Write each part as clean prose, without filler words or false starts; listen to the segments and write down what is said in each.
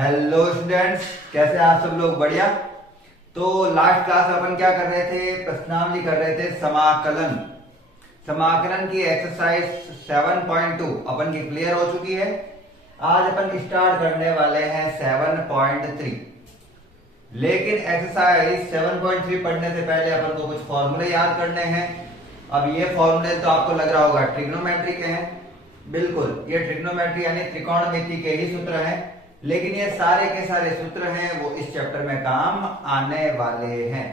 Hello students, कैसे हैं आप सब लोग? बढ़िया। तो लास्ट क्लास में अपन क्या कर रहे थे? प्रश्नावली कर रहे थे। समाकलन समाकलन की एक्सरसाइज 7.2 अपन की क्लियर हो चुकी है। आज अपन स्टार्ट करने वाले हैं 7.3। लेकिन एक्सरसाइज 7.3 पढ़ने से पहले अपन को कुछ फॉर्मूले याद करने हैं। अब ये फॉर्मूले तो आपको लग रहा होगा ट्रिग्नोमेट्री के हैं। बिल्कुल, ये ट्रिग्नोमेट्री यानी त्रिकोणमिति के ही सूत्र हैं। लेकिन ये सारे के सारे सूत्र हैं वो इस चैप्टर में काम आने वाले हैं।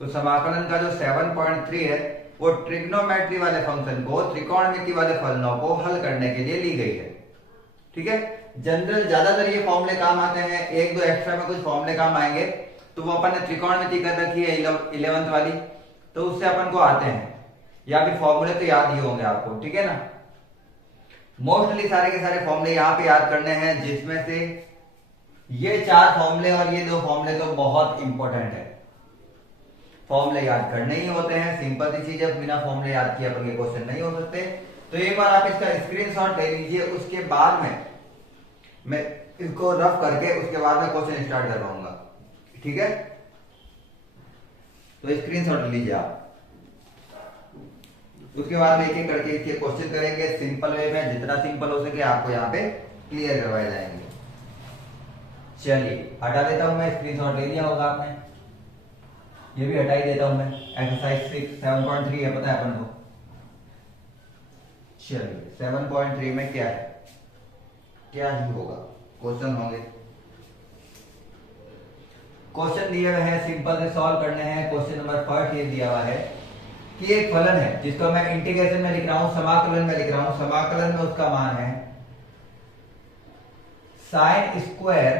तो समाकलन का जो 7.3 है वो ट्रिग्नोमेट्री वाले फंक्शन को, त्रिकोणमिति वाले फलनों को हल करने के लिए ली गई है। ठीक है। जनरल ज्यादातर ये फॉर्मूले काम आते हैं, एक दो एक्स्ट्रा में कुछ फॉर्मूले काम आएंगे। तो वो अपन ने त्रिकोणमिति कर रखी है 11th वाली, तो उससे अपन को आते हैं, या फिर फॉर्मूले तो याद ही होंगे आपको। ठीक है ना। मोस्टली सारे के सारे फॉर्मूले यहाँ पे याद करने हैं, जिसमें से ये 4 फॉर्मूले और ये 2 फॉर्मूले तो बहुत इंपॉर्टेंट है। फॉर्मूले याद करने ही होते हैं, सिंपल सी चीज है, बिना फॉर्मूले याद किए अपन के क्वेश्चन नहीं हो सकते। तो एक बार आप इसका स्क्रीनशॉट ले लीजिए, उसके बाद में मैं इसको रफ करके उसके बाद में क्वेश्चन स्टार्ट करवाऊंगा। ठीक है। तो स्क्रीनशॉट ले लीजिए आप। उसके बाद में एक एक करके इसके क्वेश्चन करेंगे सिंपल वे में, जितना सिंपल हो सके आपको यहाँ पे क्लियर करवाए जाएंगे। चलिए हटा देता हूं मैं, स्क्रीनशॉट ले लिया होगा आपने, ये भी हटा ही देता हूं मैं। एक्सरसाइज 7.3 है, पता है अपन को। चलिए 7.3 में क्या है, क्या ही होगा, क्वेश्चन होंगे। क्वेश्चन दिए हुए हैं, सिंपल से सॉल्व करने हैं। क्वेश्चन नंबर फर्स्ट ये दिया हुआ है कि एक फलन है जिसको मैं इंटीग्रेशन में लिख रहा हूं, समाकलन में लिख रहा हूं। समाकलन में उसका मान है साइन स्क्वायर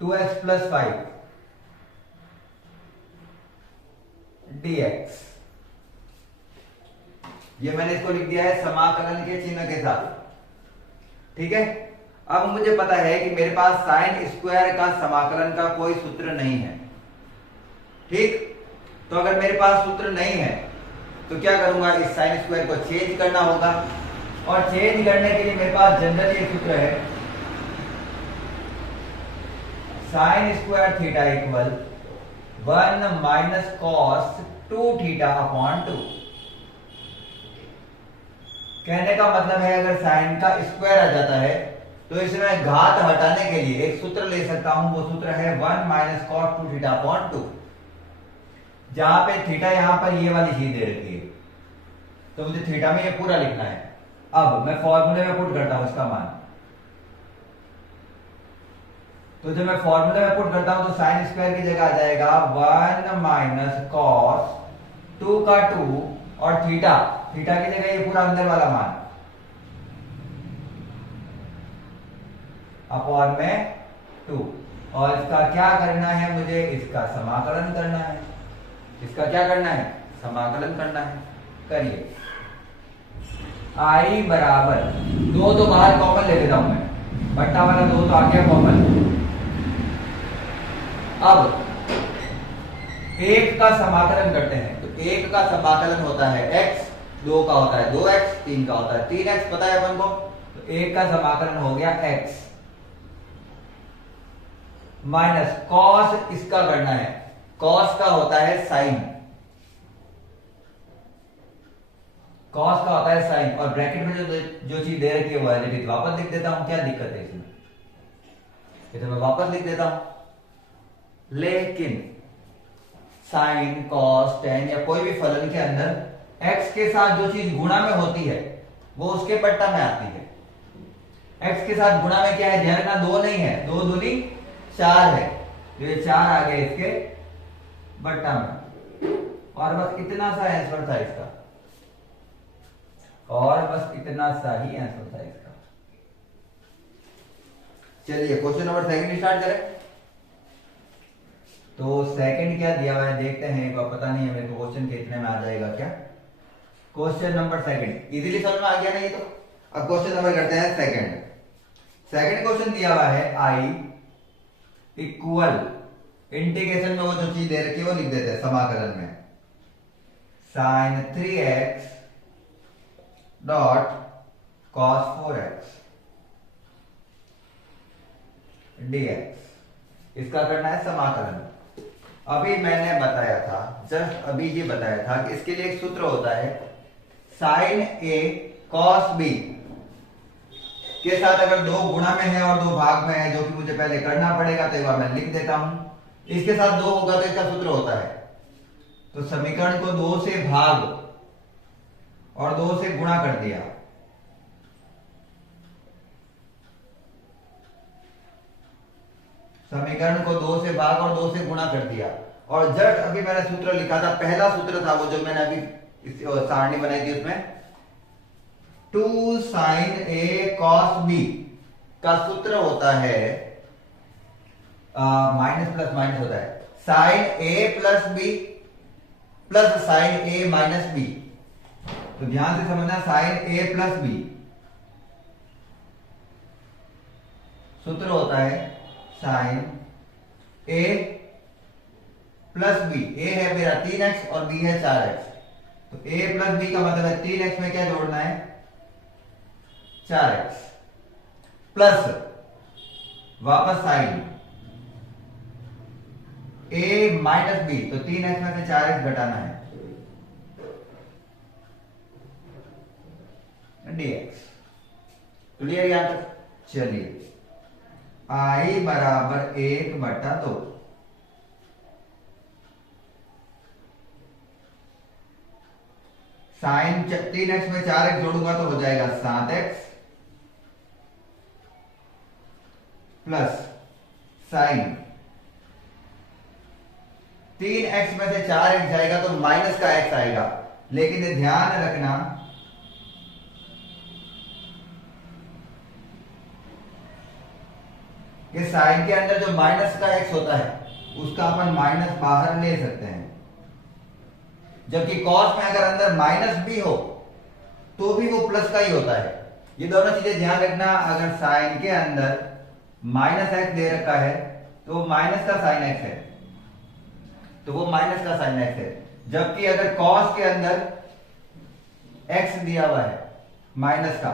2x + 5 dx। ये मैंने इसको लिख दिया है समाकलन के चिन्ह के साथ। ठीक है। अब मुझे पता है कि मेरे पास साइन स्क्वायर का समाकलन का कोई सूत्र नहीं है। ठीक। तो अगर मेरे पास सूत्र नहीं है तो क्या करूंगा, इस साइन स्क्वायर को चेंज करना होगा। और चेंज करने के लिए मेरे पास जनरल ये सूत्र है, sign square theta equal 1 - cos 2θ/2। कहने का मतलब है अगर साइन का स्क्वायर आ जाता है तो इसमें घात हटाने के लिए एक सूत्र ले सकता हूं, वो सूत्र है 1 - cos 2θ/2। जहां पे थीटा यहां पर ये वाली चीज दे रखी है, तो मुझे थीटा में ये पूरा लिखना है। अब मैं फॉर्मूले में पुट करता हूं इसका मान। तो जब मैं फॉर्मूले में पुट करता हूं तो साइन स्क्वायर की जगह आ जाएगा 1 - cos 2 का 2 और थीटा की जगह ये पूरा अंदर वाला मान अपॉन में 2। और इसका क्या करना है, मुझे इसका समाकलन करना है। इसका क्या करना है, समाकलन करना है। करिए। I बराबर 2 तो बाहर कॉमन ले लेता हूं मैं, बट्टा वाला 2 तो आ गया कॉमन। अब 1 का समाकलन करते हैं। तो 1 का समाकलन होता है x, 2 का होता है 2x, 3 का होता है 3x, पता है अपन को। तो 1 का समाकलन हो गया x माइनस कॉस, इसका करना है, कॉस का होता है साइन, कॉस का होता है साइन। और ब्रैकेट में जो चीज दे रखी है वो है, वापस लिख देता हूं, क्या दिक्कत है इसमें, ये तो मैं वापस लिख देता हूं। लेकिन साइन, कॉस, टेन या कोई भी फलन के अंदर एक्स के साथ जो चीज गुणा में होती है वो उसके पट्टा में आती है। एक्स के साथ गुणा में क्या है, ध्यान रखना, 2 नहीं है, 2 दूनी 4 है, तो ये 4 आ गए इसके बट्टा में। और बस इतना सा आंसर था इसका, और बस इतना सा ही आंसर था इसका। चलिए क्वेश्चन नंबर 2 स्टार्ट करें। तो सेकंड क्या दिया हुआ है देखते हैं, एक बार पता नहीं है मेरे को क्वेश्चन कितने में आ जाएगा क्या। क्वेश्चन नंबर 2 इजीली समझ में आ गया ना ये तो। अब क्वेश्चन नंबर करते हैं सेकंड क्वेश्चन दिया हुआ है I इक्वल, इंटीग्रेशन में वो जो चीज दे रखी है वो लिख देते हैं समाकलन में, sign 3x dot cos 4x। dx। इसका करना है समाकलन। अभी मैंने बताया था, जस्ट अभी ये बताया था कि इसके लिए एक सूत्र होता है साइन ए कॉस बी के साथ अगर दो गुणा में है और दो भाग में है, जो कि मुझे पहले करना पड़ेगा, तो एक बार मैं लिख देता हूं। इसके साथ दो होगा तो इसका सूत्र होता है, तो समीकरण को दो से भाग और दो से गुणा कर दिया, समीकरण को दो से भाग और दो से गुणा कर दिया। और जस्ट अभी मैंने सूत्र लिखा था, पहला सूत्र था वो जो मैंने अभी सारणी बनाई थी, उसमें 2 साइन ए कॉस बी का सूत्र होता है, माइनस प्लस माइनस होता है, साइन ए प्लस बी प्लस साइन ए माइनस बी। तो ध्यान से समझना, साइन ए प्लस बी सूत्र होता है साइन ए प्लस बी। ए है मेरा 3x और बी है 4x, तो a प्लस बी का मतलब है 3x में क्या जोड़ना है, 4x प्लस वापस साइन a माइनस बी, तो 3x में से 4x घटाना है dx। क्लियर यहां तक? चलिए, i बराबर 1/2, साइन 3x में 4x जोड़ूंगा तो हो जाएगा 7x प्लस साइन 3x में से 4x जाएगा तो माइनस का x आएगा। लेकिन ध्यान रखना, कि साइन के अंदर जो माइनस का x होता है उसका अपन माइनस बाहर ले सकते हैं, जबकि कॉस में अगर अंदर माइनस भी हो तो भी वो प्लस का ही होता है। ये दोनों चीजें ध्यान रखना। अगर साइन के अंदर माइनस एक्स दे रखा है तो वो माइनस का साइन एक्स है, तो वो माइनस का साइन एक्स है, जबकि अगर कॉस के अंदर एक्स दिया हुआ है माइनस का,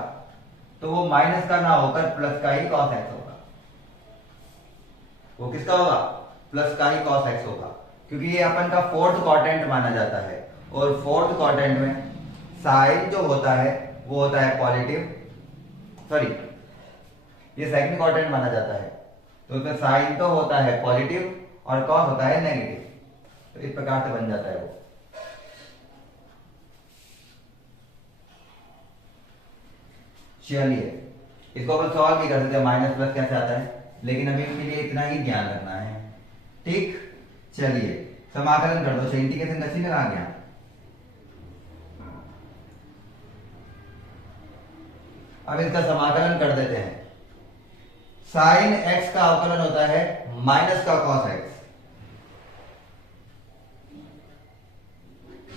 तो वो माइनस का ना होकर प्लस का ही कॉस एक्स होगा। वो किसका होगा? प्लस का ही कॉस एक्स होगा, क्योंकि ये अपन का फोर्थ क्वाड्रेंट माना जाता है, और फोर्थ क्वाड्रेंट में साइन जो होता है वो होता है पॉजिटिव, सॉरी ये सेकंड क्वाड्रेंट माना जाता है, तो उसमें साइन तो होता है पॉजिटिव और कॉस होता है नेगेटिव। तो इस प्रकार से बन जाता है वो। चलिए, इसको अपन सॉल्व भी कर सकते हैं, माइनस प्लस कैसे आता है, लेकिन अभी के लिए इतना ही ध्यान रखना है, ठीक। चलिए, समाकलन कर दो। इंटीग्रेशन का चिन्ह आ गया। अब इसका समाकलन कर देते हैं। साइन एक्स का अवकलन होता है माइनस का कॉस एक्स,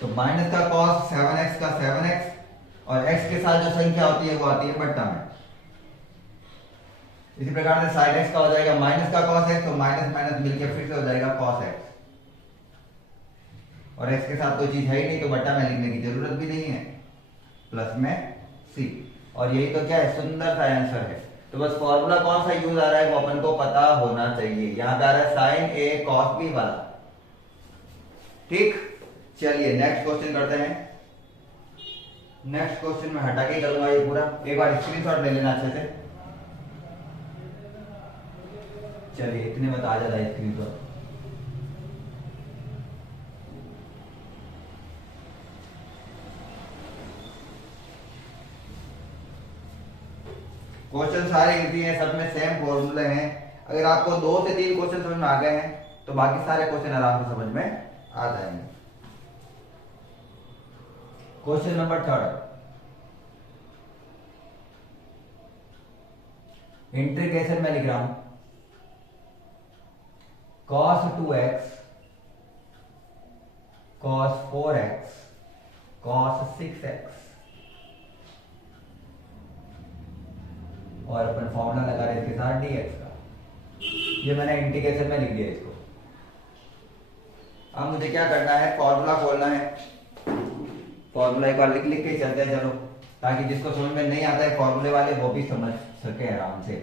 तो माइनस का कॉस 7x का 7x, और x के साथ जो संख्या होती है वो आती है बट्टा में। इसी प्रकार से साइन एक्स का हो जाएगा माइनस का कॉस एक्स, तो माइनस माइनस मिलकर फिर से हो जाएगा कॉस एक्स, और x के साथ कोई चीज है ही नहीं तो बट्टा में लिखने की जरूरत भी नहीं है, प्लस में c। और यही तो क्या है, सुंदर सा आंसर है। तो बस फॉर्मूला कौन सा यूज आ रहा है वो अपन को पता होना चाहिए। यहां पे आ रहा है साइन ए कॉस बी वाला, ठीक। चलिए नेक्स्ट क्वेश्चन करते हैं। नेक्स्ट क्वेश्चन में हटा के करूंगा ये पूरा, एक बार स्क्रीनशॉट ले लेना अच्छे से। चलिए, इतने बता जा रहा है स्क्रीनशॉट। क्वेश्चन सारे इजी हैं, सब में सेम फॉर्मूले हैं। अगर आपको 2 से 3 क्वेश्चन समझ में आ गए हैं तो बाकी सारे क्वेश्चन आराम से समझ में आ जाएंगे। क्वेश्चन नंबर 3, इंटीग्रेशन में लिख रहा हूं cos 2x cos 4x cos 6x, और अपन फॉर्मूला लगा रहे इसके साथ dx का। ये मैंने इंटीग्रेशन में लिख दिया इसको। अब मुझे क्या करना है, फॉर्मूला खोलना है। फॉर्मूला एक बार लिख लिख के चलते हैं चलो, ताकि जिसको समझ में नहीं आता है फॉर्मूले वाले वो भी समझ सके आराम से।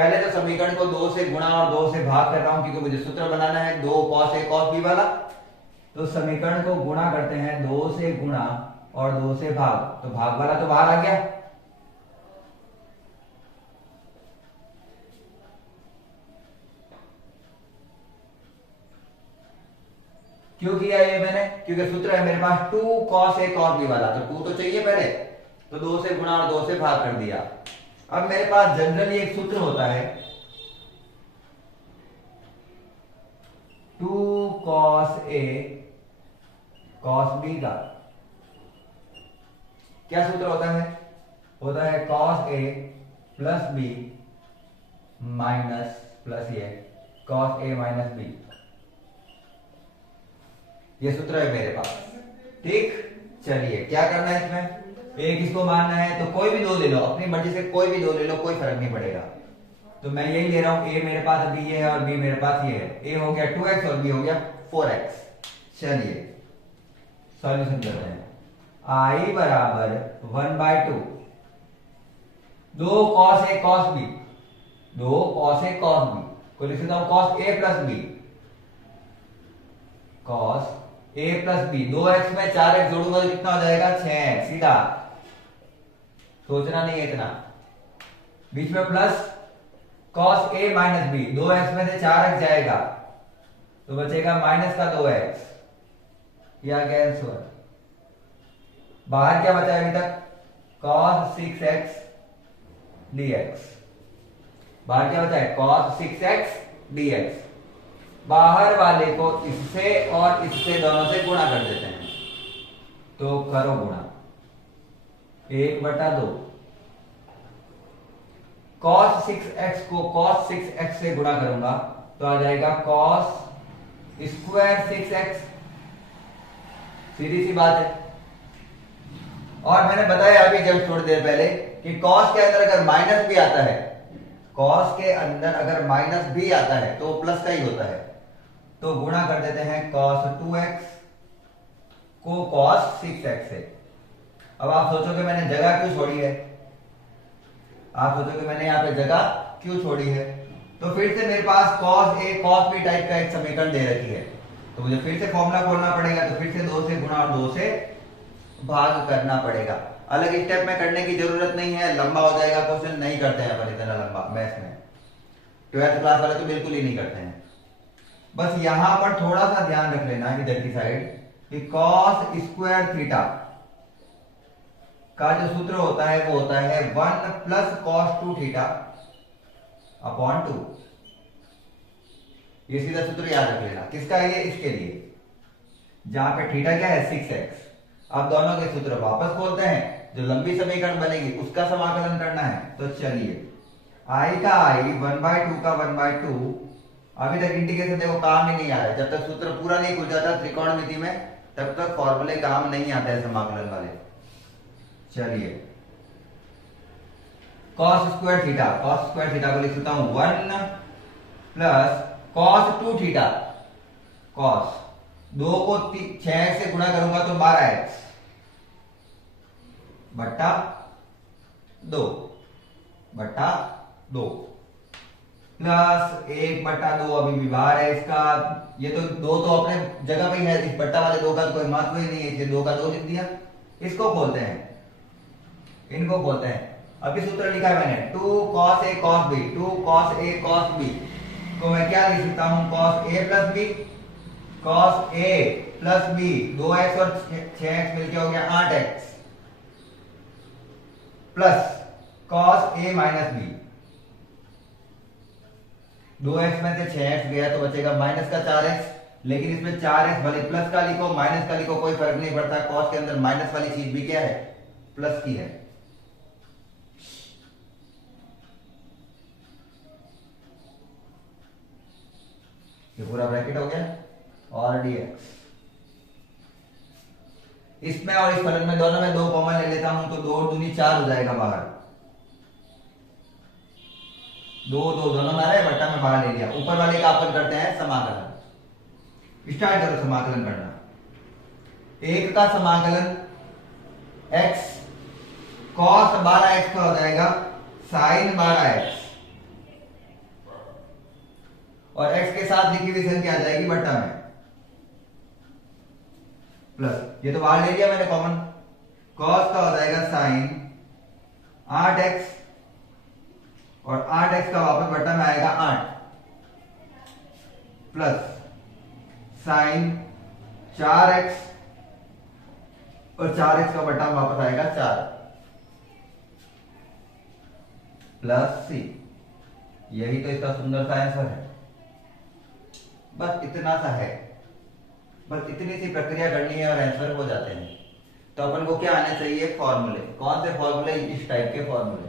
पहले तो समीकरण को 2 से गुणा और 2 से भाग कर रहा हूं क्योंकि मुझे सूत्र बनाना है 2 cos a cos b वाला। तो समीकरण को गुणा करते हैं, 2 से गुणा और 2 से भाग, तो भाग वाला तो बाहर आ गया। क्यों किया ये मैंने? क्योंकि सूत्र है मेरे पास 2 cos a cos b वाला, तो 2 तो चाहिए पहले, तो 2 से गुणा और 2 से भाग कर दिया। अब मेरे पास जनरली एक सूत्र होता है 2 cos a cos b का। क्या सूत्र होता है? होता है cos a plus b minus plus ये cos a माइनस b। ये सूत्र है मेरे पास, ठीक। चलिए क्या करना है इसमें, एक इसको मानना है तो कोई भी दो ले लो, अपनी मर्जी से कोई भी दो ले लो, कोई फर्क नहीं पड़ेगा। तो मैं यही ले रहा हूं, a मेरे पास अभी ये है और b मेरे पास ये है। a हो गया 2x और b हो गया 4x। चलिए सॉल्यूशन करते हैं। i बराबर 1/2 2 cos a cos b, 2 cos a cos b को लिख सकता हूं cos a plus b, cos a plus b। 2x में 4x जोड़ूंगा तो कितना हो जाएगा 6x, सीधा, सोचना नहीं है इतना। बीच में plus cos a minus b, 2x में से 4x जाएगा तो बचेगा माइनस का 2x, या आंसर। बाहर क्या बचा है अभी तक, cos 6x dx। बाहर क्या बचा है, cos 6x dx। बाहर वाले को इससे और इससे दोनों से गुणा कर देते हैं, तो करो गुणा, 1/2। cos 6x को cos 6x से गुणा करूंगा तो आ जाएगा cos स्क्वायर 6x, सीधी सी बात है। और मैंने बताया अभी जब थोड़ी देर पहले कि cos के अंदर अगर माइनस भी आता है, cos के अंदर अगर माइनस भी आता है तो प्लस का ही होता है, तो गुणा कर देते हैं cos 2x को cos 6x से। अब आप सोचोगे मैंने जगह क्यों छोड़ी है, आप सोचोगे मैंने यहां पे जगह क्यों छोड़ी है, तो फिर से मेरे पास cos a cos b type का एक समीकरण दे रखी है, तो मुझे फिर से फॉर्मूला खोलना पड़ेगा, तो फिर से 2 से गुणा और 2 से भाग करना पड़ेगा। अलग स्टेप में करने की जरूरत नहीं है, लंबा हो जाएगा क्वेश्चन, नहीं करते हैं अपन इतना लंबा मैथ्स में, 12th क्लास वाले तो बिल्कुल ही नहीं करते हैं। बस यहां पर थोड़ा सा ध्यान रख लेना इधर की साइड कि cos स्क्वायर थीटा का जो सूत्र होता है वो होता है 1 प्लस cos 2 थीटा अपॉन 2। ये सीधा सूत्र याद रख लेना, किसका है ये, इसके लिए, जहां पे थीटा क्या है 6x। अब दोनों के सूत्र वापस खोलते हैं, जो लंबी समीकरण बनेगी उसका समाकलन करना है। तो चलिए i का i 1/2 का 1/2, अभी तक इंटीग्रेशन देखो काम ही नहीं आ रहा है, जब तक सूत्र पूरा नहीं खुल जाता त्रिकोणमिति में तब तक फॉर्मूले काम नहीं आते हैं समाकलन वाले। चलिए cos स्क्वायर थीटा को लिख सकता हूं 1 प्लस cos 2 थीटा, cos 2 को 6x से गुणा करूंगा तो 12x बट्टा 2 प्लस 1/2, अभी भी बाहर है इसका, ये तो 2 तो अपने जगह पे ही है, इस बट्टा वाले 2 का कोई महत्व ही नहीं है, इसलिए 2 का 2 लिख दिया। इसको खोलते हैं, इनको खोलते हैं। अभी सूत्र लिखा है मैंने 2 cos a cos b, 2 cos a cos b को मैं क्या लिख सकता हूं, cos a plus b, cos a plus b, 2x और 6x मिलके हो गया 8x, plus cos a minus b, 2x में से 6x गया तो बचेगा माइनस का 4x, लेकिन इसमें 4x भले प्लस का लिखो माइनस का लिखो कोई फर्क नहीं पड़ता, cos के अंदर माइनस वाली चीज भी क्या है, प्लस की है। ये पूरा ब्रैकेट हो गया और dx, इसमें और इस फलन में दोनों में 2 कॉमन ले लेता हूं तो 2 दूनी 4 हो जाएगा बाहर, 2 दोनों में आ रहा है, बट्टा में बाहर ले लिया। ऊपर वाले का अपन करते हैं समाकलन, स्टार्ट करो समाकलन करना। एक का समाकलन x cos 12x का हो जाएगा sin 12x और x के साथ लिखी हुई संख्या आ जाएगी बट्टा में प्लस, ये तो बाहर ले लिया मैंने कॉमन, cos का हो जाएगा साइन 8x और 8x का वापस बट्टा में आएगा 8 प्लस साइन 4x और 4x का बट्टा में वापस आएगा 4 प्लस सी। यही तो इसका सुंदर सा आंसर है। बस इतना सा है, बस इतनी सी प्रक्रिया करनी है और आंसर हो जाते हैं। तो अपन को क्या आने चाहिए, फॉर्मूले। कौन से फॉर्मूले, इस टाइप के फॉर्मूले।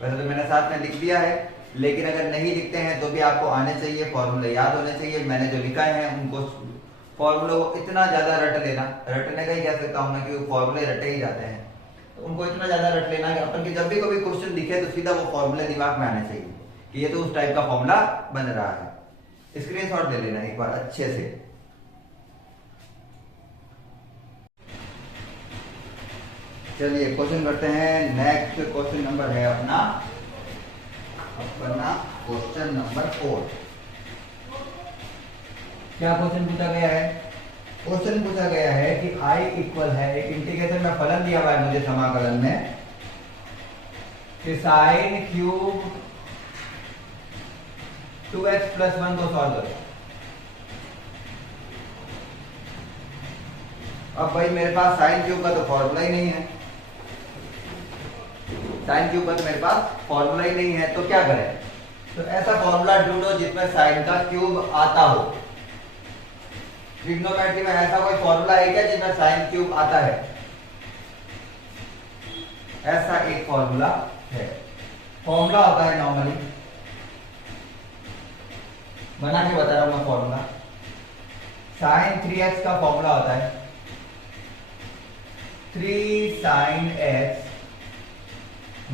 वैसे तो मैंने साथ में लिख दिया है, लेकिन अगर नहीं लिखते हैं तो भी आपको आने चाहिए, फॉर्मूले याद होने चाहिए। मैंने जो लिखा है उनको फॉर्मूले को इतना ज्यादा रट लेना, रटने का ही कह सकता हूं मैं, कि फॉर्मूले रटे ही जाते हैं, तो उनको इतना ज्यादा रट लेना कि अपन की जब भी कोई क्वेश्चन दिखे तो सीधा वो फॉर्मूले दिमाग में आने चाहिए कि ये तो उस टाइप का फॉर्मूला बन रहा है। स्क्रीनशॉट ले लेना एक बार अच्छे से। चलिए क्वेश्चन करते हैं। नेक्स्ट क्वेश्चन नंबर है अपना क्वेश्चन नंबर 4। क्या क्वेश्चन पूछा गया है? क्वेश्चन पूछा गया है कि i इक्वल है, एक इंटीग्रेशन में फलन दिया हुआ है मुझे समाकलन में, कि साइन क्यूब 2x प्लस 1 को सॉल्व करो। अब भाई मेरे पास साइन क्यूब का तो फॉर्मूला ही नहीं है, साइन क्यूब का तो मेरे पास फॉर्मूला ही नहीं है, तो क्या करें? तो ऐसा फॉर्मूला ढूंढो जिसमें साइन का क्यूब आता हो। ट्रिग्नोमेट्री में ऐसा कोई फॉर्मूला है क्या जिसमें साइन क्यूब आता है? ऐसा एक फॉर्मूला है। फॉर्मूला होता है नॉर्मली, बना के बता रहा हूं मैं फॉर्मूला। साइन 3x का फॉर्मूला होता है 3 sine x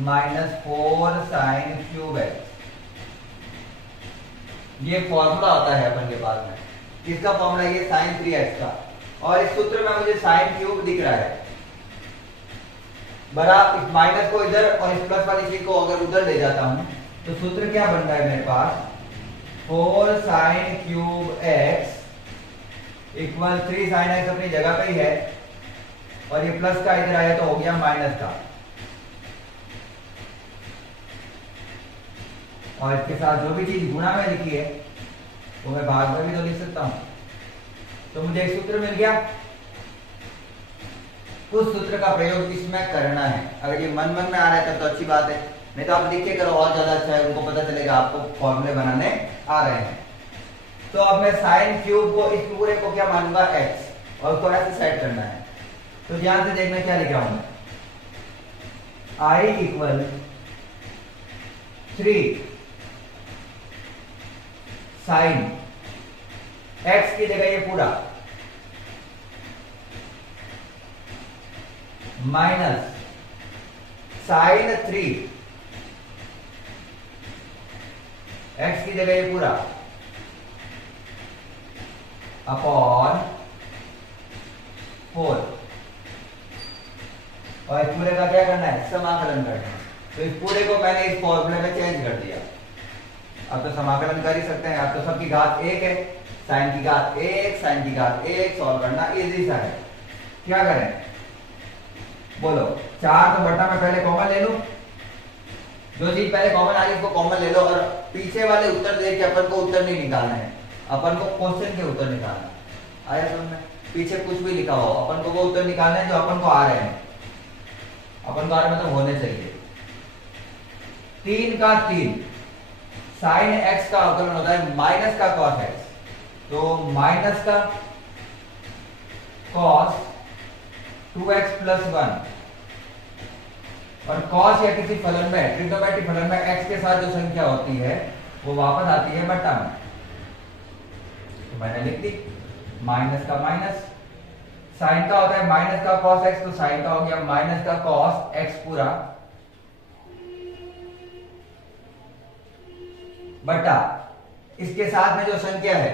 minus 4 sine cube x। ये फॉर्मूला होता है अपन के पास में। किसका फॉर्मूला? ये साइन 3x का। और इस सूत्र में मुझे साइन क्यूब दिख रहा है, बराबर इस माइनस को इधर और इस प्लस वाली चीज को अगर उधर ले जाता हूं तो सूत्र क्या बन रहा है मेरे पास? 4 sine cube x equal 3 sine x अपनी जगह पे ही है, और ये प्लस का इधर आया तो हो गया माइनस का, और इसके साथ जो भी चीज गुणा में लिखी है वो मैं भाग में भी तो लिख सकता हूं। तो मुझे एक सूत्र मिल गया, उस सूत्र का प्रयोग इसमें करना है। अगर ये मन मन में आ रहा है तब तो अच्छी बात है, नहीं तो आप लिख के करो और ज्यादा अच्छा है, उनको पता चलेगा आपको फॉर्मूले बनाने आ रहे हैं। तो अब मैं साइन क्यूब को, इस पूरे को क्या मानूंगा? x, और उसको ऐसे सेट करना है। तो ध्यान से देखना क्या लिख रहा हूं, i इक्वल 3 साइन x की जगह ये पूरा माइनस साइन 3 x की जगह ये पूरा अपॉन 4, और इस पूरे का क्या करना है? समाकलन करना है। तो इस पूरे को मैंने इस फॉर्मूले में चेंज कर दिया। अब तो समाकलन कर ही सकते हैं, अब तो सबकी घात 1 है, साइन की घात 1, साइन की घात 1, सॉल्व करना इजी सा है। क्या करें बोलो? 4 तो बट्टा में पहले कॉमन ले लूं, जो चीज पहले कॉमन आ रही है उसको कॉमन ले लो, और पीछे वाले उत्तर देख के अपन को उत्तर नहीं निकालना है, अपन को क्वेश्चन के उत्तर निकालना है। आया समझ में? पीछे कुछ भी लिखा हो अपन को वो उत्तर निकालना है जो अपन को आ रहे हैं, अपन को आ रहे हैं मतलब होने चाहिए। 3 का 3 साइन x का अवकलन होता है माइनस का cos x, तो माइनस का cos 2x प्लस 1, और cos या किसी फलन में, ट्रिग्नोमेट्रिक फलन में x के साथ जो संख्या होती है वो वापस आती है बट्टा में, तो मैंने लिख दी माइनस का माइनस। साइन का होता है माइनस का cos x, तो साइन का हो गया माइनस का cos x पूरा बटा इसके साथ में जो संख्या है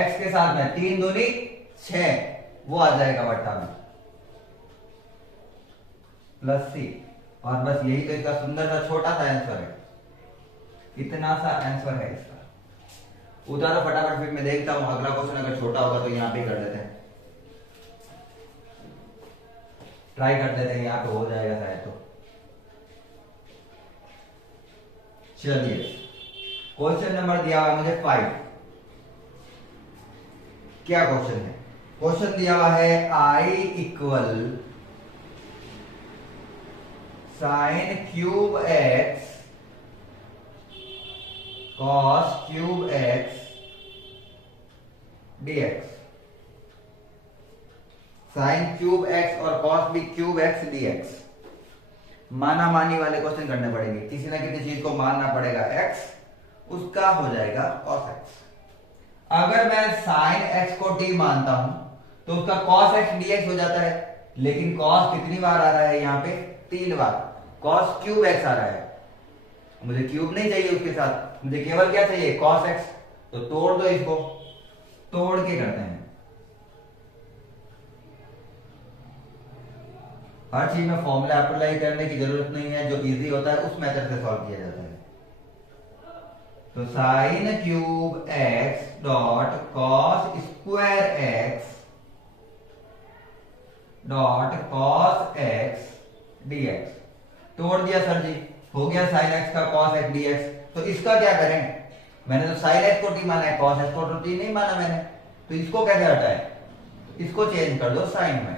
x के साथ में 3 दूनी 6, वो आ जाएगा बट्टा में प्लस सी। और बस यही तो इसका सुंदर सा छोटा सा आंसर है, इतना सा आंसर है इसका। उतारो फटाफट, फिर मैं देखता हूं अगला क्वेश्चन अगर छोटा होगा तो यहाँ पे कर देते हैं, ट्राई कर देते हैं, यहाँ पे हो जाएगा शायद तो। चलिए क्वेश्चन नंबर दिया हुआ मुझे 5। क्या क्वेश्चन है? क्वेश्चन दिया हुआ है I equal sign cube x cos cube x dx। Sign cube x और कॉस भी क्यूब एक्स dx। माना मानी वाले क्वेश्चन करने पड़ेंगे, किसी ना किसी चीज को मानना पड़ेगा x, उसका हो जाएगा cos x। अगर मैं साइन x को t मानता हूं तो उसका cos x dx हो जाता है, लेकिन cos कितनी बार आ रहा है यहाँ पे? 3 बार। cos क्यूब x आ रहा है, मुझे क्यूब नहीं चाहिए उसके साथ, मुझे केवल क्या चाहिए? cos x। तो तोड़ दो, इसको तोड़ के करते हैं। हर चीज में फॉर्मूला अप्लाई करने की जरूरत नहीं है, जो इजी होता है उस मेथड से सॉल्व किया जाता है। तो sine cube x dot cos square x dot cos x dx. तोड़ दिया सर जी, हो गया साइन एक्स का कॉस एक्स डीएक्स। तो इसका क्या करें? मैंने तो साइन एक्स को टी माना है, कॉस एक्स को तो टी नहीं माना मैंने, तो इसको कैसे हटाए? इसको चेंज कर दो साइन में,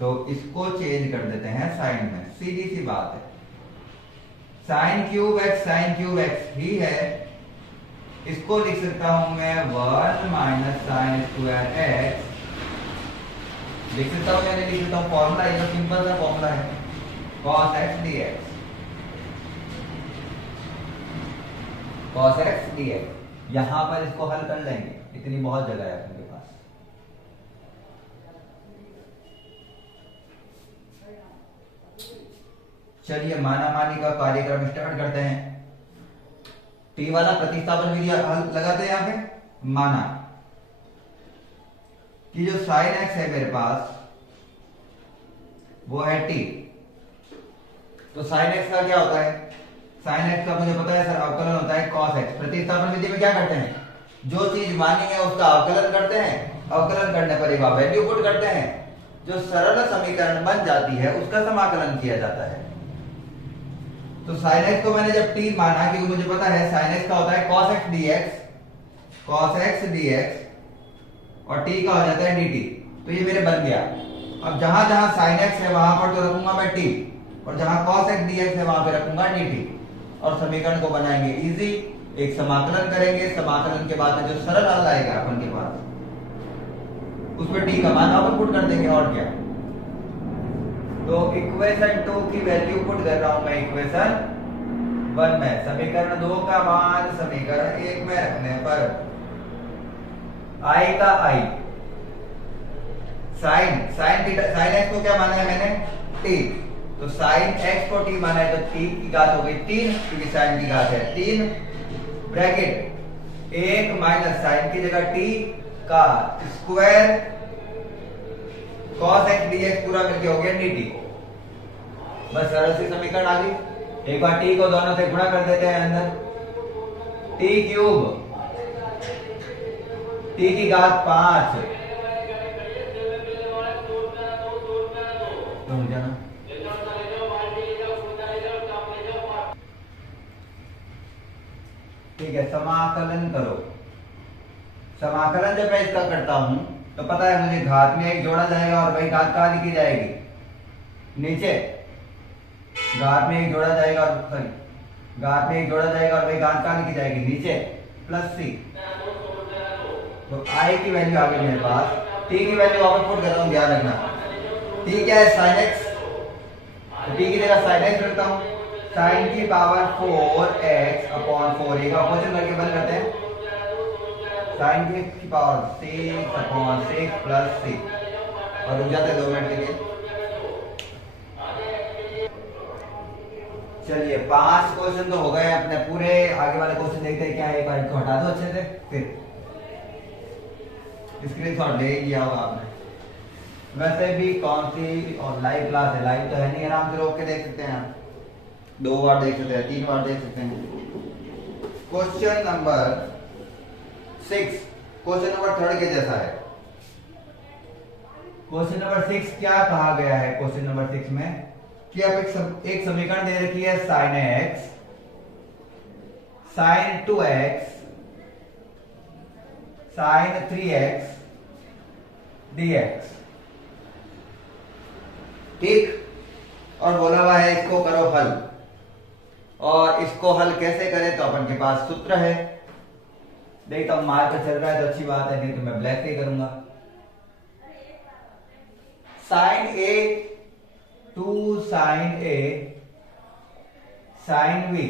तो इसको चेंज कर देते हैं साइन में, सीधी सी बात है। साइन क्यूब एक्स ही है, इसको लिख सकता हूं मैं 1 माइनस साइन स्क्वायर एक्स। लिख सकता हूं या नहीं लिख सकता हूं? फॉर्मूला ये सिंपल सा फॉर्मूला है, cos x dx। cos x dx यहां पर इसको हल कर लेंगे, इतनी बहुत जगह है अपने पास। चलिए माना मानी का कार्यक्रम स्टार्ट करते हैं। टी वाला प्रतिस्थापन विधि लगाते हैं यहाँ पे। माना कि जो साइन एक्स है मेरे पास वो है टी, तो साइन एक्स का क्या होता है? साइन एक्स का मुझे पता है सर, अवकलन होता है कॉस एक्स। प्रतिस्थापन विधि में क्या करते हैं? जो चीज मानी है उसका अवकलन करते हैं, अवकलन करने पर एक वैल्यू पुट करते हैं, जो सरल समीकरण बन जाती है उसका समाकलन किया जाता है। तो साइन एक्स को मैंने जब t माना, क्योंकि मुझे पता है साइन एक्स का होता है cos x dx, cos x dx और t का हो जाता है dt। तो ये मेरे बन गया। अब जहां जहां साइन एक्स है वहां पर तो रखूंगा मैं t, और जहां cos x dx है वहां पे रखूंगा dt, और समीकरण को बनाएंगे इजी। एक समाकलन करेंगे, समाकलन के बाद में जो सरल हल आएगा अपन के पास, उसमें t का मान अपन पुट कर देंगे, और क्या। तो इक्वेशन 2 की वैल्यू पुट कर रहा हूं मैं इक्वेशन 1 में। समीकरण 2 का मान समीकरण 1 में रखने पर i का i, साइन एक्स को क्या माना है मैंने? t। तो साइन एक्स को t माना है, तो t की घात हो गई 3, क्योंकि साइन की घात है 3, ब्रैकेट 1 माइनस साइन की जगह t का स्क्वायर cos x dx पूरा मिलके हो गया dt। बस सरल सी समीकरण आ गई। एक बार t को दोनों से गुणा कर देते हैं अंदर, t क्यूब t की घात 5, तो जाना ठीक है। समाकलन करो। समाकलन जब मैं इसका करता हूं तो पता है मुझे घात में एक जोड़ा जाएगा, और वही घात कहां लिखी जाएगी? नीचे। घात में एक जोड़ा जाएगा, और सॉरी घात में एक जोड़ा जाएगा और वही घात कहां लिखी जाएगी? नीचे, प्लस सी। तो आई की वैल्यू आ गई मेरे पास, टी की वैल्यू वापस पुट कर रहा हूं, ध्यान रखना। टी क्या है? Sine x. तो टी की जगह साइन एक्स रखता हूं, साइन की पावर 4x अपॉन 4, एक ऑपोजिट करके बंद करते हैं। साइन की पावर 6 अपॉन 6 प्लस 6, और रुक जाते 2 मिनट के लिए। चलिए 5 क्वेश्चन तो हो गए अपने पूरे। आगे वाले क्वेश्चन देखते हैं क्या है। एक बार इनको हटा दो अच्छे से, फिर स्क्रीनशॉट ले लिया होगा आपने। वैसे भी कौन सी और लाइव क्लास है, लाइव तो है नहीं, आराम से रोक के देख सकते हैं आप। 2 बार देख सकते हैं, 3 बार देख सकते हैं। क्वेश्चन नंबर 6 क्वेश्चन नंबर 3 के जैसा है। क्वेश्चन नंबर 6 क्या कहा गया है? क्वेश्चन नंबर 6 में कि आप एक समीकरण दे रखी है sin x sin 2x sin 3x dx, ठीक। और बोला हुआ है इसको करो हल, और इसको हल कैसे करें तो अपन के पास सूत्र है। देखता हूं मार्कर चल रहा है तो अच्छी बात है, नहीं तो मैं ब्लैक पे करूंगा। साइन ए 2 साइन ए साइन बी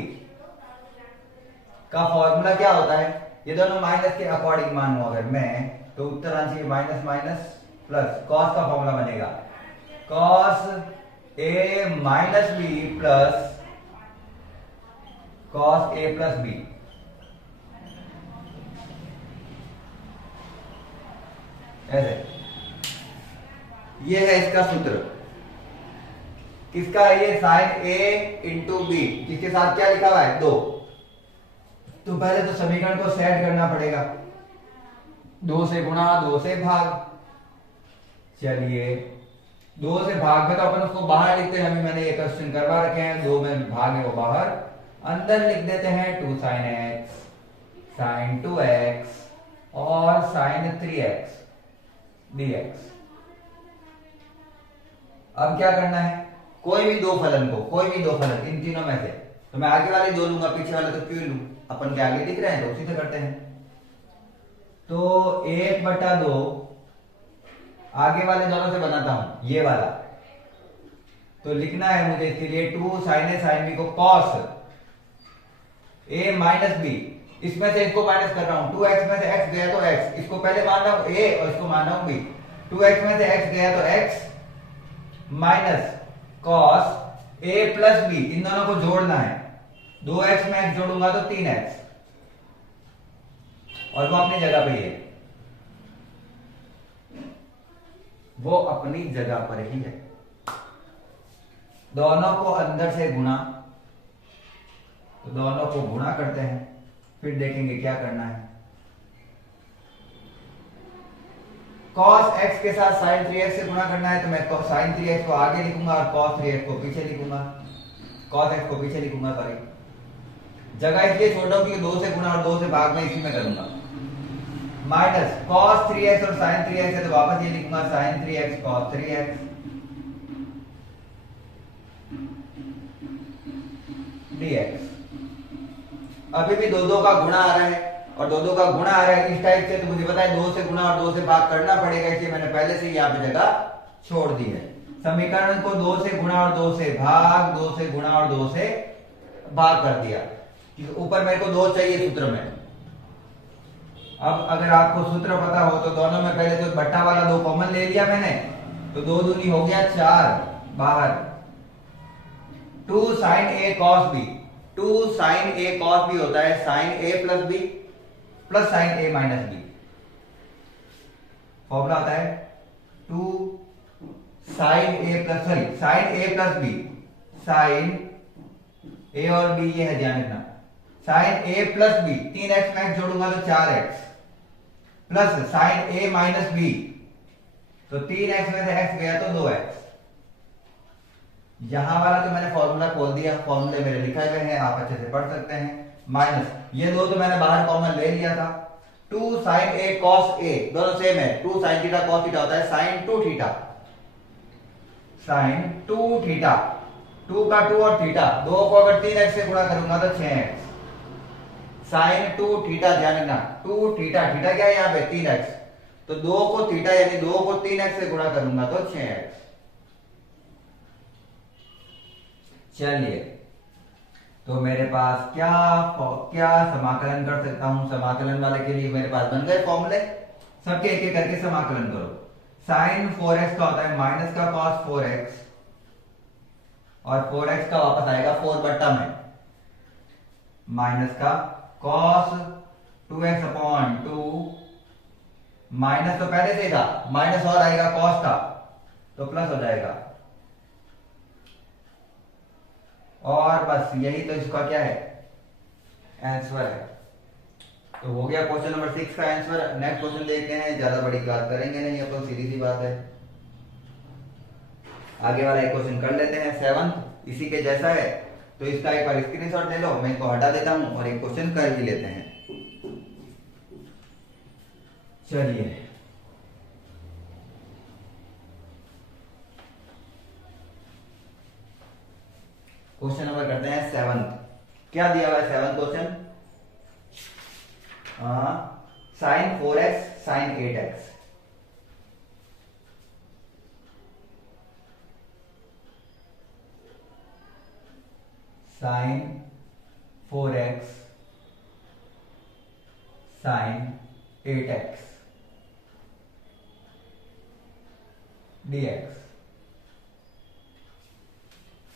का फॉर्मूला क्या होता है? ये दोनों माइनस के अकॉर्डिंग मानूं अगर मैं, तो उत्तर आना चाहिए माइनस माइनस प्लस। कॉस का फॉर्मूला बनेगा cos A minus B plus cos A plus B. ऐसे ये है इसका सूत्र। किसका है ये? साइन ए इंटू बी, किसके साथ क्या लिखा हुआ है? 2। तो पहले तो समीकरण को सेट करना पड़ेगा, 2 से गुणा 2 से भाग। चलिए 2 से भाग में तो अपन उसको बाहर लिखते हैं, अभी मैंने ये क्वेश्चन करवा रखे हैं, 2 में भाग है वो बाहर, अंदर लिख देते हैं 2 साइन एक्स साइन 2x और साइन 3x dx। अब क्या करना है? कोई भी दो फलन को, कोई भी दो फलन इन तीनों में से, तो मैं आगे वाले 2 लूंगा, पीछे वाले तो क्यों लूं? अपन के आगे दिख रहे हैं तो उसी से करते हैं। तो 1/2 आगे वाले दोनों से बनाता हूं, ये वाला तो लिखना है मुझे इसके लिए 2 साइन ए साइन बी को कॉस ए माइनस बी, इसमें से इसको माइनस कर रहा हूं, 2x में से x गया तो x, इसको पहले मान रहा हूं a और इसको मान रहा हूं b, 2x में से x गया तो x minus cos a plus b, इन दोनों को जोड़ना है, 2x में x जोड़ूंगा तो 3x, और वो अपनी जगह पे ही है, वो अपनी जगह पर ही है। दोनों को अंदर से गुणा, तो दोनों को गुणा करते हैं, फिर देखेंगे क्या करना है। cos x के साथ sin 3x से गुणा करना है, तो मैं sin 3x को आगे लिखूंगा और cos 3x को पीछे लिखूंगा, cos x को पीछे लिखूंगा, सॉरी। जगह इसलिए छोड़ रहा हूं कि 2 से गुणा और 2 से भाग में इसी में करूंगा। माइनस cos 3x और sin 3x है तो वापस ये लिखूंगा sin 3x cos 3x dx। अभी भी 2 का गुणा आ रहा है, और 2 का गुणा आ रहा है इस टाइप से, तो मुझे पता है 2 से गुणा और 2 से भाग करना पड़ेगा, इसलिए मैंने पहले से यहाँ पे जगह छोड़ दी है। समीकरण को 2 से गुणा और 2 से भाग, 2 से गुणा और 2 से भाग कर दिया। ऊपर मेरे को 2 चाहिए सूत्र में। अब अगर आपको सूत्र पता हो तो दोनों में पहले तो बट्टा वाला 2 कॉमन ले लिया मैंने, तो 2 दूनी हो गया 4 बाहर, 2 साइन ए कॉस बी, 2 साइन ए कॉस बी होता है साइन ए प्लस बी प्लस साइन ए माइनस बी। फॉर्मूला आता है 2 साइन ए प्लस, सॉरी साइन ए प्लस बी, साइन ए और बी ये है ध्यान रखना, साइन ए प्लस बी, 3x में जोड़ूंगा तो 4x प्लस साइन ए माइनस बी, तो 3x में से x गया तो 2x। यहां वाला तो मैंने फॉर्मूला खोल दिया, फॉर्मूले मेरे लिखे हुए हैं, आप अच्छे से पढ़ सकते हैं। माइनस ये 2 तो मैंने बाहर कॉमन ले लिया था, 2 साइन ए कॉस ए, दोनों सेम है, 2 साइन थीटा कॉस थीटा होता है साइन 2 थीटा, साइन 2 थीटा, 2 का 2 और थीटा, 2 को अगर 3x से गुणा करूंगा तो 6x, साइन 2 थीटा, ध्यान रखना 2 थीटा, थीटा क्या है यहाँ पे 3x, तो 2 को थीटा यानी 2 को 3x से गुणा करूंगा तो 6x। चलिए तो मेरे पास क्या समाकलन कर सकता हूं? समाकलन वाले के लिए मेरे पास बन गए फॉर्मूले, सबके एक एक करके समाकलन करो। साइन 4x का होता है माइनस का cos 4x, और 4x का वापस आएगा 4 बट्टा में, माइनस का cos 2x अपॉन 2, माइनस तो पहले से था, माइनस और आएगा cos का तो प्लस हो जाएगा, और बस यही तो इसका क्या है आंसर है। तो हो गया क्वेश्चन नंबर 6 का आंसर। नेक्स्ट क्वेश्चन देखते हैं, ज्यादा बड़ी क्लास करेंगे नहीं अपन, सीधी सी बात है। आगे वाला एक क्वेश्चन कर लेते हैं, 7 इसी के जैसा है, तो इसका एक बार स्क्रीनशॉट ले लो, मैं इसको हटा देता हूं और एक क्वेश्चन कर ही लेते हैं। चलिए क्वेश्चन नंबर करते हैं 7। क्या दिया हुआ है 7 question? Sine 4x sine 8x। Sine 4x sine 8x dx।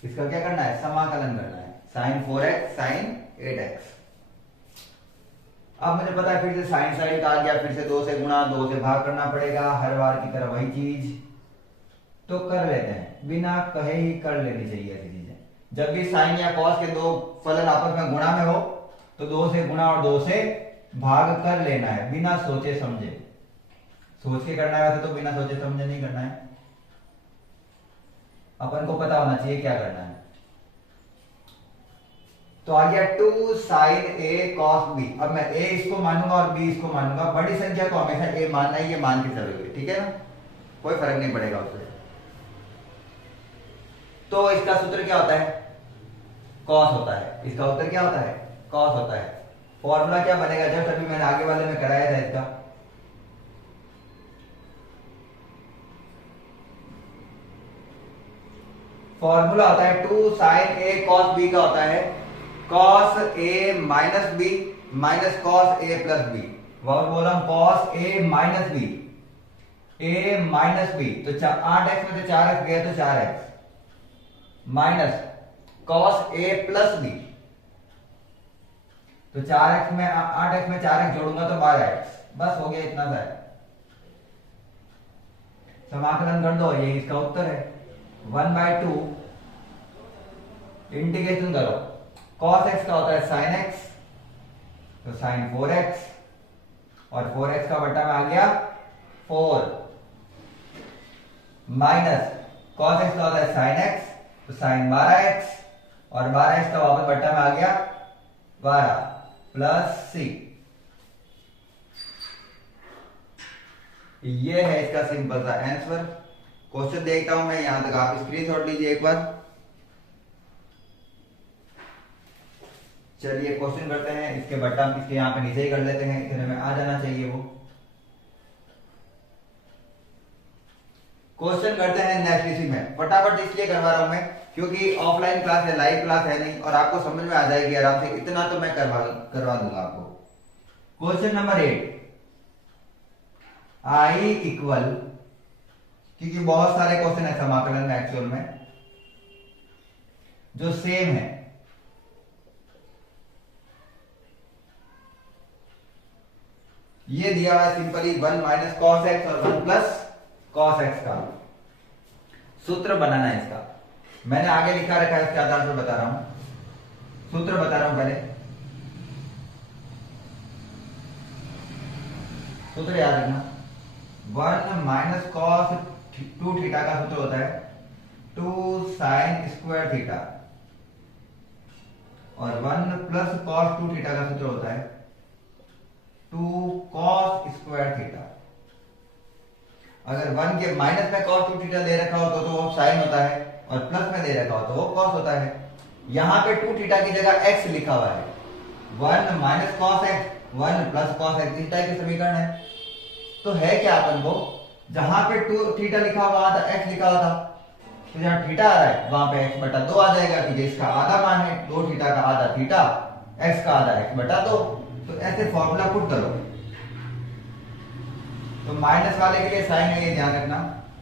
इसका क्या करना है? समाकलन करना है। Sine 4x sine 8x। अब मुझे पता है फिर से साइन साइड का आ गया, फिर से 2 से गुणा 2 से भाग करना पड़ेगा, हर बार की तरह वही चीज। तो कर लेते हैं, बिना कहे ही कर लेनी चाहिए ऐसी चीजें। जब भी साइन या कॉस के दो फलन आपस में गुणा में हो तो 2 से गुणा और 2 से भाग कर लेना है, बिना सोचे समझे। सोच के करना है वैसे तो, बिना सोचे समझे नहीं करना है। अपन को पता होना चाहिए क्या करना है। तो आ गया 2 साइन ए कॉस बी। अब मैं ए इसको मानूंगा और बी इसको मानूंगा। बड़ी संख्या को हमेशा ए मानना है, ये मान के चलोगे, ठीक है ना, कोई फर्क नहीं पड़ेगा उससे। तो इसका सूत्र क्या होता है? कॉस होता है। इसका उत्तर क्या होता है? कॉस होता है। फॉर्मूला क्या बनेगा? जस्ट अभी मैंने आगे वाले में कराया था इसका। फॉर्मूला होता है 2 साइन ए कॉस बी का होता है cos A minus B minus cos A plus B. बहुत बोला हूं, cos A minus B, A minus B. तो 8x में से 4x गया तो 4x minus cos A plus B. तो 4x में 8x में 4x जोड़ूंगा तो 12x। बस हो गया, इतना सा है। समाकलन कर दो, ये इसका उत्तर है। 1/2 इंटीग्रेशन करो, cos x का होता है sin x, तो sin 4x, और 4x का बट्टा में आ गया 4 माइनस cos x का होता है sin x, तो sin 12x, और 12x का वापस बट्टा में आ गया 12 प्लस c। ये है इसका सिंपल सा आंसर। क्वेश्चन देखता हूं मैं, यहां तक आप स्क्रीनशॉट लीजिए एक बार। चलिए क्वेश्चन करते हैं, इसके बट्टा इसके यहां पे नीचे ही कर लेते हैं, इतने में आ जाना चाहिए वो। क्वेश्चन करते हैं नेक्स्ट इसी में। फटाफट इसलिए करवा रहा हूं मैं क्योंकि ऑफलाइन क्लास है, लाइव क्लास है नहीं, और आपको समझ में आ जाएगी आराम से। इतना तो मैं करवा दूंगा आपको। क्वेश्चन नंबर 8, आई इक्वल, क्योंकि बहुत सारे क्वेश्चन है समाकलन में एक्चुअल में जो सेम है। ये दिया हुआ है सिंपली 1 माइनस कॉस एक्स और 1 प्लस कॉस एक्स का सूत्र बनाना है इसका। मैंने आगे लिखा रखा है, इसके आधार पर बता रहा हूं, सूत्र बता रहा हूं पहले। सूत्र याद रखना, 1 माइनस कॉस 2 थीटा का सूत्र होता है 2 साइन स्क्वायर थीटा, और 1 प्लस कॉस 2 थीटा का सूत्र होता है 2 कॉस स्क्वायर थीटा। अगर 1 के माइनस में कॉस 2 थीटा दे रखा हो तो वो साइन होता है, और प्लस में दे रखा हो तो वो कॉस होता है। यहां पे 2 थीटा की जगह x लिखा हुआ है, 1 minus cos x 1 plus cos x, इस टाइप के समीकरण है। तो है क्या अपन को, जहां पे 2 थीटा लिखा हुआ था, x लिखा हुआ था, तो जहां थीटा आ रहा है वहां पे x बटा 2 आ जाएगा, क्योंकि इसका आधा मान है, 2 थीटा का आधा थीटा, x का आधा x बटा 2। तो ऐसे फॉर्मूला पुट करो। तो माइनस वाले के लिए साइन है, ये ध्यान रखना।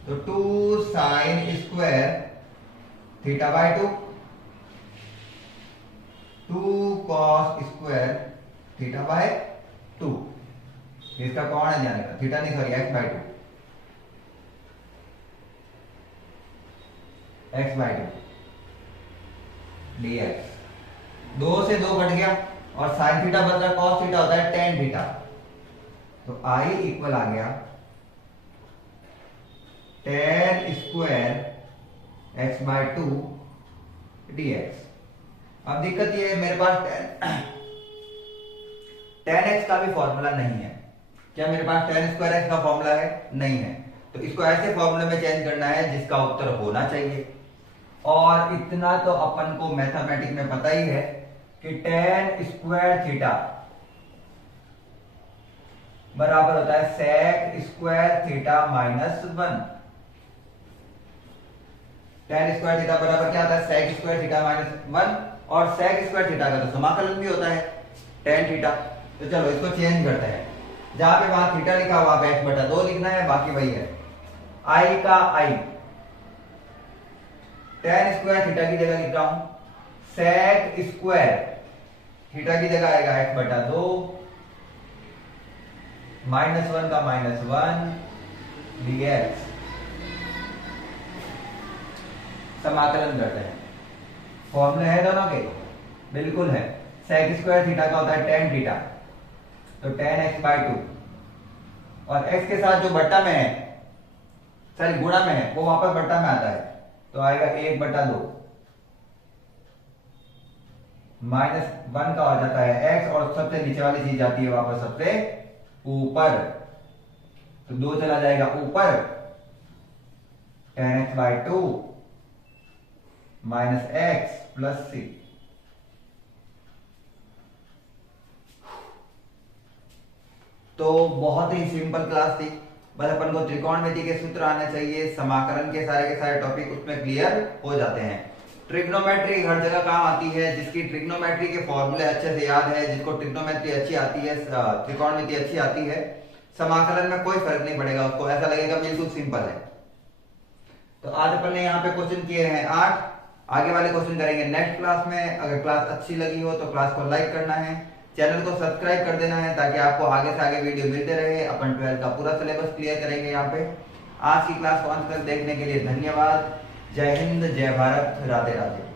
तो 2 sine square theta by 2, 2 cos square theta by 2। इसका कौन है ध्यान रखना, थीटा नहीं sorry x by 2, x by 2 dx। 2 से 2 कट गया, और साइन थीटा बदला कॉस थीटा होता है टेन थीटा। तो आई इक्वल आ गया tan square x by two dx। अब दिक्कत ये है मेरे पास टेन एक्स का भी फॉर्मूला नहीं है। क्या मेरे पास टेन स्क्वायर एक्स का फॉर्मूला है? नहीं है। तो इसको ऐसे फॉर्मूले में चेंज करना है जिसका उत्तर होना चाहिए। और इतना तो अपन को मैथमेटिक्स में पता ही है कि टेन स्क्वायर थीटा बराबर होता है sec square theta minus one. Tan square theta बराबर क्या होता है? Sec square theta minus one. और सेक स्क्वायर थीटा का तो समाकलन भी होता है टेन थीटा। तो चलो इसको चेंज करते हैं। जहां पे वहां थीटा लिखा हुआ है एक्स बटा दो लिखना है, बाकी वही है। आई का आई टेन स्क्वायर थीटा की जगह लिख रहा हूं सेक स्क्वायर थीटा की जगह आएगा एक्स बटा दो माइनस वन का माइनस वन dx। समाकलन करते हैं। फॉर्मूले है दोनों के? बिल्कुल है। सेक स्क्वायर थीटा का होता है टेन थीटा, तो टेन एक्स बाय टू, और x के साथ जो बट्टा में है, सॉरी गुणा में है, वो वापस बट्टा में आता है, तो आएगा एक बट्टा दो माइनस वन का हो जाता है x, और सबसे नीचे वाली चीज जाती है वापस सबसे ऊपर, तो दो चला जाएगा ऊपर, ten x by two minus x plus c. तो बहुत ही सिंपल क्लास थी। बस अपन को त्रिकोणमिति के सूत्र आने चाहिए, समाकलन के सारे टॉपिक उसमें क्लियर हो जाते हैं। ट्रिग्नोमेट्री हर जगह काम आती है। जिसकी ट्रिग्नोमेट्री के फॉर्मूले अच्छे से याद है, जिसको ट्रिग्नोमेट्री अच्छी आती है, त्रिकोणमिति अच्छी आती है, समाकलन में कोई फर्क नहीं पड़ेगा उसको, ऐसा लगेगा बिल्कुल सिंपल है। तो आज अपन ने यहाँ पे क्वेश्चन किए हैं 8। आगे वाले क्वेश्चन करेंगे नेक्स्ट क्लास में। अगर क्लास अच्छी लगी हो तो क्लास को लाइक करना है, चैनल को सब्सक्राइब कर देना है, ताकि आपको आगे से आगे वीडियो मिलते रहे। अपन 12 का पूरा सिलेबस क्लियर करेंगे यहाँ पे। आज की क्लास को अंत तक देखने के लिए धन्यवाद। जय हिंद, जय भारत, राधे राधे।